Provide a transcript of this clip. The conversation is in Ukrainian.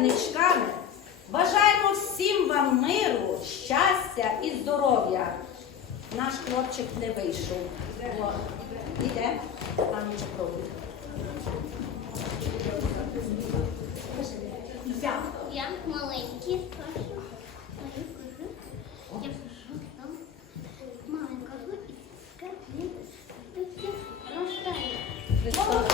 книжками. Бажаємо всім вам миру, щастя і здоров'я. Наш хлопчик не вийшов. Іде, панич пробує. Я Я маленький. Маленька.